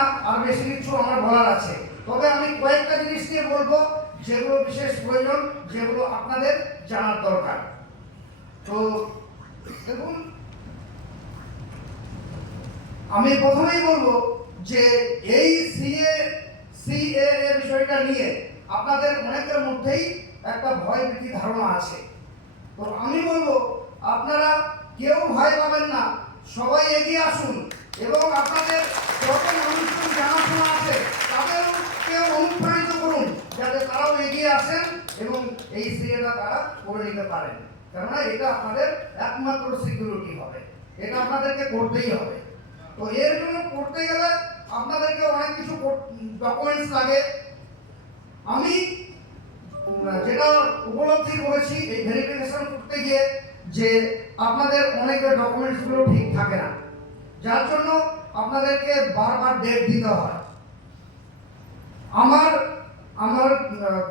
না, আর বেশি কিছু আমার বলার আছে, তবে আমি কয়েকটা জিনিস নিয়ে বলবো যেগুলো বিশেষ প্রয়োজন, যেগুলো আপনাদের জানার দরকার। তো দেখুন, আমি প্রথমেই বলবো যে এই সিএএ বিষয়টা নিয়ে আপনাদের অনেকের মধ্যেই একটা ভয় ভীতি ধারণা আছে। তো আমি বলবো আপনারা কেউ ভয় পাবেন না, সবাই এগিয়ে আসুন এবং আপনাদের যত মানুষজন জানাশোনা আছে তাদেরকে অনুপ্রাণিত করুন যাতে তারাও এগিয়ে আসেন এবং এই সিএটা তারা করে নিতে পারেন। কেননা এটা আপনাদের একমাত্র সিকিউরিটি হবে, এটা আপনাদেরকে করতেই হবে। তো এর জন্য করতে গেলে আপনাদেরকে অনেক কিছু ডকুমেন্টস লাগে। আমি যেটা উপলব্ধি করেছি এই ভেরিফিকেশন করতে গিয়ে যে আপনাদের অনেকের ডকুমেন্টসগুলো ঠিক থাকে না, যার জন্য আপনাদেরকে বারবার ডেট দিতে হয়। আমার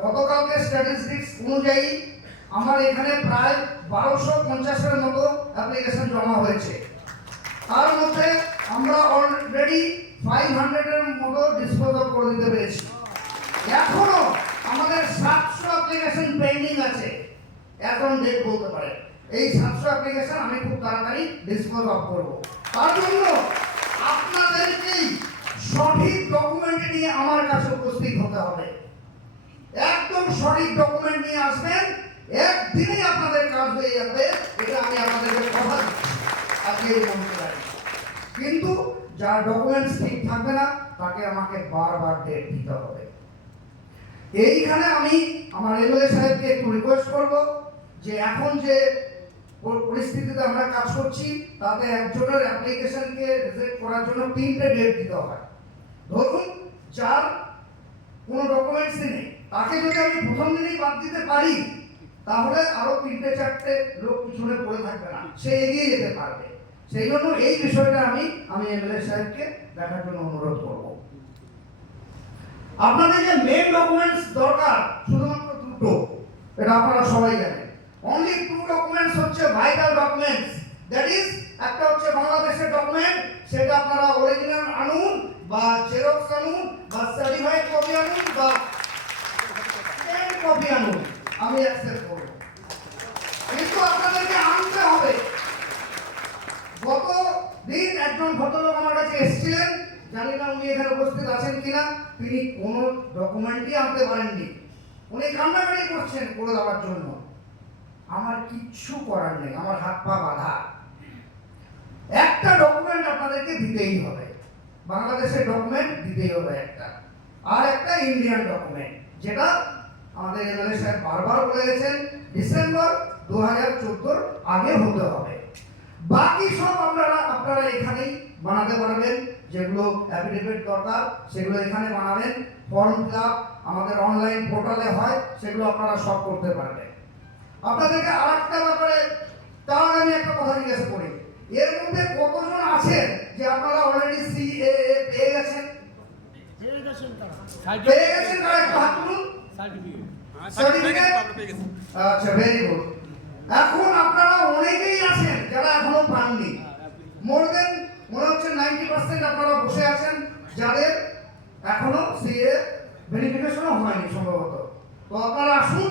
গতকালকে স্ট্যাটিস্টিক্স অনুযায়ী আমার এখানে প্রায় 1250-এর মতো অ্যাপ্লিকেশন জমা হয়েছে। তার মধ্যে আমরা অলরেডি 500-এর মতো ডিসপোজ করে দিতে পেরেছি। এখনো আমাদের 700 অ্যাপ্লিকেশন পেন্ডিং আছে, এখন ডেট বলতে পারে। এই 700 অ্যাপ্লিকেশন আমি খুব তাড়াতাড়ি ডিসপোজ করব। তার জন্য আপনাদেরকেই সঠিক ডকুমেন্ট নিয়ে আমার কাছে উপস্থিত হতে হবে। একদম সঠিক ডকুমেন্ট নিয়ে আসবেন, একদিনেই আপনাদের কাজ হয়ে যাবে, এটা আমি আপনাদেরকে কথা দিচ্ছি, আজকেই বলতে পারি। কিন্তু যার ডকুমেন্টস ঠিক থাকবে না তাকে আমাকে বারবার ডেট দিতে হবে। এইখানে আমি আমার এমএলএ সাহেবকে একটু রিকোয়েস্ট করব যে এখন যে পরিস্থিতিতে আমরা কাজ করছি তাতে একজনের অ্যাপ্লিকেশনকে রিজেক্ট করার জন্য 3টে ডেট দিতে হয়। ধরুন যার কোনো ডকুমেন্টসই নেই, তাকে যদি আমি প্রথম দিনেই বাদ দিতে পারি তাহলে আরো 3-4টে লোক পিছনে পড়ে থাকবে না, সে এগিয়ে যেতে পারবে। সেই জন্য এই বিষয়টা আমি এমএলএ সাহেবকে দেখার জন্য অনুরোধ করব। আপনাদের যে মেইন ডকুমেন্টস দরকার শুধুমাত্র দুটো, এটা আপনারা সবাই জানেন। অনলি 2 ডকুমেন্টস হচ্ছে ভাইটাল ডকুমেন্টস, দ্যাট ইজ একটা হচ্ছে বাংলাদেশের ডকুমেন্ট, সেটা আপনারা অরিজিনাল আনুন বা জেরক্স আনুন বা সার্টিফাইড কপি আনুন বা স্ক্যান কপি আনুন, আমি অ্যাকসেপ্ট করব। কিন্তু আপনাদেরকে আনতে হবে। গত দিন একজন ভদ্রলোক আমার কাছে এসেছিলেন, জানি না উনি এখানে উপস্থিত আছেন কিনা, তিনি কোনো ডকুমেন্টই আনতে পারেননি। উনি কান্নাকাটি করছেন করে দেওয়ার জন্য। আমার কিচ্ছু করার নেই, আমার হাত পা বাঁধা। একটা ডকুমেন্ট আপনাদেরকে দিতেই হবে, বাংলাদেশের ডকুমেন্ট দিতেই হবে একটা, আর একটা ইন্ডিয়ান ডকুমেন্ট, যেটা আমাদের এমএলএ সাহেব বারবার বলে গেছেন ডিসেম্বর 2014 আগে হতে হবে। বাকি সব আপনারা এখানেই বানাতে পারবেন, যেগুলো অ্যাফিডেভিট দরকার সেগুলো এখানে বানাবেন। ফর্ম ফিল আপ আমাদের অনলাইন পোর্টালে হয়, সেগুলো আপনারা সব করতে পারবেন। আপনাদেরকে আরেকটা ব্যাপারে তার আগে আমি একটা কথা জিজ্ঞাসা করি, এর মধ্যে কতজন আছেন যে আপনারা অলরেডি সিএএ পেয়ে গেছেন? পেয়ে গেছেন তারা একটু হাত তুলুন। সার্টিফিকেট আচ্ছা, ভেরি গুড। এখন আপনারা অনেকেই আছেন যারা এখনো পাননি। মোর দেন মনে হচ্ছে 90% আপনারা বসে আছেন যাদের এখনো সিএ ভেরিফিকেশনও হয়নি সম্ভবত। তো আপনারা আসুন,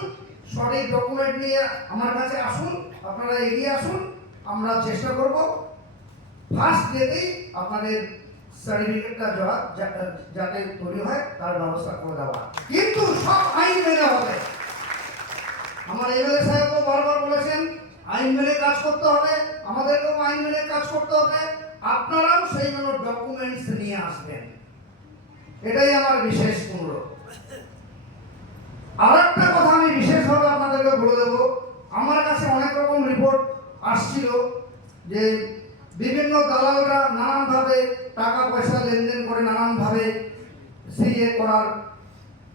সঠিক ডকুমেন্ট নিয়ে আমার কাছে আসুন, আপনারা এগিয়ে আসুন। আমরা চেষ্টা করব ফার্স্ট ডেতেই আপনাদের সার্টিফিকেটটা যাতে তৈরি হয় তার ব্যবস্থা করে দেওয়া, কিন্তু সব আইন মেনে হবে। আমার এমএলএ সাহেবও বারবার বলেছেন আইন মেনে কাজ করতে হবে, আমাদেরকেও আইন মেনে কাজ করতে হবে। আপনারাও সেই জন্য ডকুমেন্টস নিয়ে আসবেন, এটাই আমার বিশেষ অনুরোধ। আর একটা কথা আমি বিশেষভাবে আপনাদেরকে বলে দেবো, আমার কাছে অনেক রকম রিপোর্ট আসছিল যে বিভিন্ন দালালরা নানানভাবে টাকা পয়সা লেনদেন করে নানানভাবে সিএ করার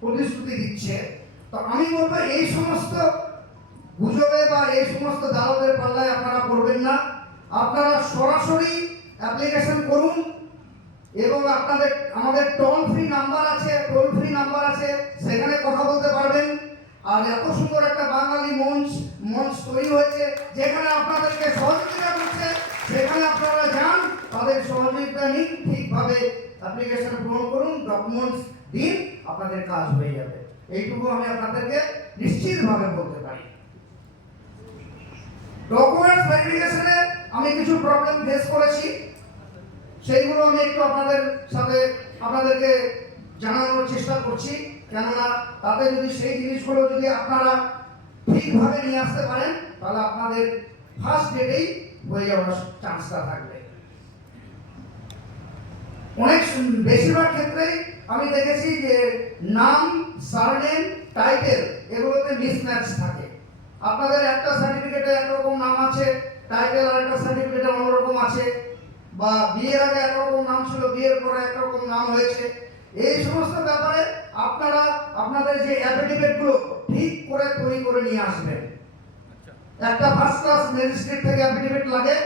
প্রতিশ্রুতি দিচ্ছে। তো আমি বলবো এই সমস্ত গুজবে বা এই সমস্ত দালালদের পাল্লায় আপনারা করবেন না। আপনারা সরাসরি অ্যাপ্লিকেশন করুন এবং আমাদের টোল ফ্রি নাম্বার আছে, সেখানে কথা বলতে পারবেন। আর এত সুন্দর একটা বাঙালি মঞ্চ তৈরি হয়েছে যেখানে আপনাদেরকে সহযোগিতা করছে, সেখানে আপনারা যান, তাদের সহযোগিতা নিন, ঠিকভাবে অ্যাপ্লিকেশন পূরণ করুন, ডকুমেন্টস দিন, আপনাদের কাজ হয়ে যাবে। এইটুকু আমি আপনাদেরকে নিশ্চিতভাবে বলতে পারি। ডকুমেন্টস ভেরিফিকেশনে আমি কিছু প্রবলেম ফেস করেছি, সেইগুলো আমি একটু আপনাদেরকে জানানোর চেষ্টা করছি। কেননা তাতে যদি সেই জিনিসগুলো যদি আপনারা ঠিকভাবে নিয়ে আসতে পারেন, তাহলে আপনাদের ফার্স্ট ডেটেই হয়ে যাওয়ার চান্সটা থাকবে। বেশিরভাগ ক্ষেত্রেই আমি দেখেছি যে নাম, সারনেম, টাইটেল এগুলোতে মিসম্যাচ থাকে। আপনাদের একটা সার্টিফিকেটে একরকম নাম আছে, টাইটেল আর একটা সার্টিফিকেটে অন্যরকম আছে, বা বিয়ের আগে একরকম নাম ছিল, বিয়ের পরে একরকম নাম হয়েছে। এই সমস্ত ব্যাপারে আপনারা আপনাদের যে অ্যাফিডেভিটগুলো ঠিক করে তৈরি করে নিয়ে আসবেন। একটা ফার্স্ট ক্লাস ম্যাজিস্ট্রেট থেকে অ্যাফিডেভিট লাগে,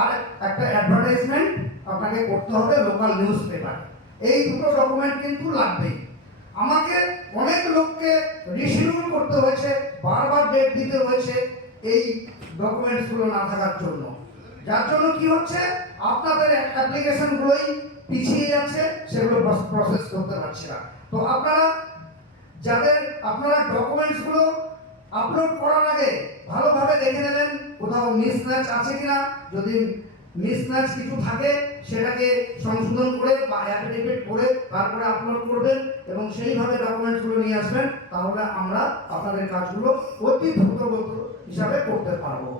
আর একটা অ্যাডভার্টাইজমেন্ট আপনাকে করতে হবে লোকাল নিউজ পেপারে। এই দুটো ডকুমেন্ট কিন্তু লাগবেই। আমাকে অনেক লোককে রিশিডিউল করতে হয়েছে, বারবার ডেট দিতে হয়েছে এই ডকুমেন্টসগুলো না থাকার জন্য। যার জন্য কি হচ্ছে, আপনাদের অ্যাপ্লিকেশনগুলোই পিছিয়ে যাচ্ছে, সেগুলো প্রসেস করতে পারছে না। তো আপনারা ডকুমেন্টসগুলো আপলোড করার আগে ভালোভাবে দেখে নেবেন কোথাও মিসম্যাচ আছে কিনা। যদি মিসম্যাচ কিছু থাকে সেটাকে সংশোধন করে বা অ্যাফিডেভিট করে তারপরে আপলোড করবেন এবং সেইভাবে ডকুমেন্টসগুলো নিয়ে আসবেন। তাহলে আমরা আপনাদের কাজগুলো অতি দ্রুত হিসাবে করতে পারবো।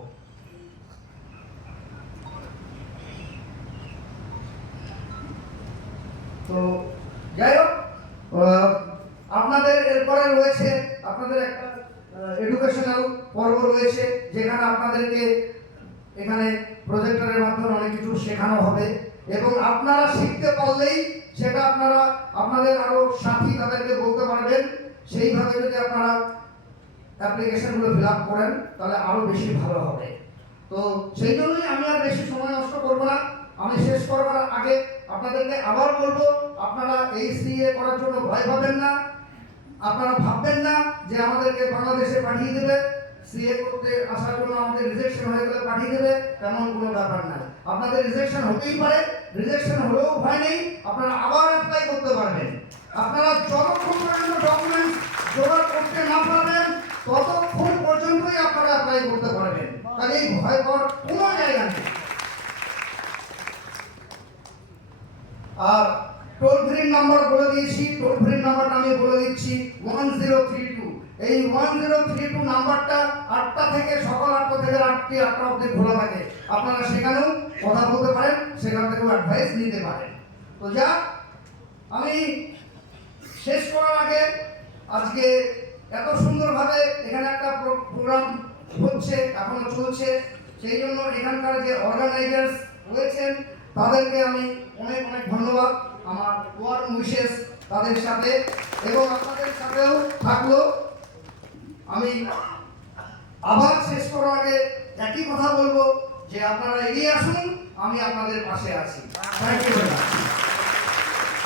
তো যাই হোক, আপনাদের এরপরে রয়েছে আপনাদের একটা এডুকেশনাল পর্ব রয়েছে, যেখানে আপনাদেরকে এখানে প্রজেক্টরের মাধ্যমে অনেক কিছু শেখানো হবে এবং আপনারা শিখতে পারলেই সেটা আপনাদের আরো সাথী তাদেরকে বলতে পারবেন। সেইভাবে যদি আপনারা অ্যাপ্লিকেশনগুলো ফিল আপ করেন তাহলে আরো বেশি ভালো হবে। তো সেই জন্যই আমি আর বেশি সময় নষ্ট করবো না। আমি শেষ করবার আগে আপনাদেরকে আবার বলবো, আপনারা এই সিএ করার জন্য ভয় পাবেন না। আপনারা ভাববেন না যে আমাদেরকে বাংলাদেশে পাঠিয়ে দেবে, সিএ করতে আসার জন্য আমাদের রিজেকশন হয়ে গেলে পাঠিয়ে দেবে, তেমন কোনো ব্যাপার না। আপনাদের রিজেকশন হতেই পারে, রিজেকশন হলেও ভয় নেই, আপনারা আবার অ্যাপ্লাই করতে পারবেন। আপনারা যতক্ষণ পর্যন্ত ডকুমেন্টস জোগাড় করতে না পারবেন ততক্ষণ পর্যন্তই আপনারা অ্যাপ্লাই করতে পারবেন। তাহলে এই ভয় পাওয়ার কোনো জায়গা নেই। আর টোল ফ্রি নাম্বার বলে দিয়েছি, টোল ফ্রি নাম্বারটা আমি বলে দিচ্ছি 1032। এই 1032 নাম্বারটা 8টা থেকে সকাল 8টা থেকে রাত্রি 8টা অবধি খোলা থাকে। আপনারা সেখানেও কথা বলতে পারেন, সেখান থেকেও অ্যাডভাইস নিতে পারেন। তো আমি শেষ করার আগে আজকে এত সুন্দরভাবে এখানে একটা প্রোগ্রাম হচ্ছে, এখনো চলছে, সেই জন্য এখানকার যে অর্গানাইজার্স রয়েছেন তাদেরকে আমি অনেক অনেক ধন্যবাদ। আমার ওয়ার্ম উইশেস তাদের সাথে এবং আপনাদের সাথেও থাকলো। আমি আবার শেষ করার আগে একই কথা বলবো যে আপনারা এগিয়ে আসুন, আমি আপনাদের পাশে আছি। Thank you.